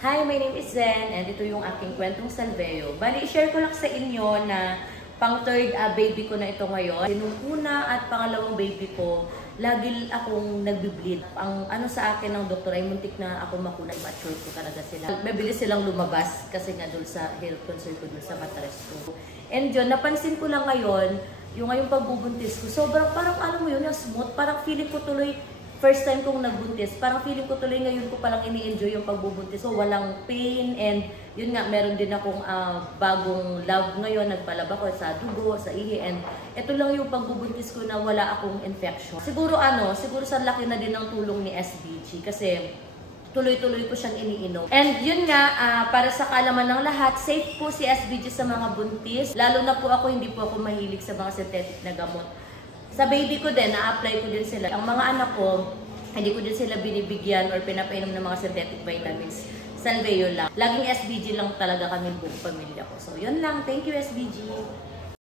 Hi, my name is Zen and ito yung aking kwentong Salveo. Bali, i-share ko lang sa inyo na pang third baby ko na ito ngayon. Nung una at pangalawang baby ko, lagi akong nagbi-bleed. Ang ano sa akin ng doktor ay muntik na ako makuna. Mature ko talaga sila. Mabilis silang lumabas kasi nga dun sa health concern ko dun sa mattress ko. And yun, napansin ko lang ngayon, yung ngayong pagbubuntis ko, sobrang parang ano mo yun, yung smooth. Parang feeling ko tuloy, first time kong nagbuntis, parang feeling ko tuloy ngayon ko palang ini-enjoy yung pagbubuntis. So, walang pain and yun nga, meron din akong bagong love ngayon. Nagpalaba ko sa dugo, sa ihi and ito lang yung pagbubuntis ko na wala akong infection. Siguro sa laki na din ng tulong ni SBG kasi tuloy-tuloy ko siyang iniinom. And yun nga, para sa kaalaman ng lahat, safe po si SBG sa mga buntis. Lalo na po ako, hindi po ako mahilig sa mga synthetic na gamot. Sa baby ko din, na-apply ko din sila. Ang mga anak ko, hindi ko din sila binibigyan or pinapainom ng mga synthetic vitamins. Salveo lang. Laging SBG lang talaga kami buong pamilya ko. So, yun lang. Thank you, SBG.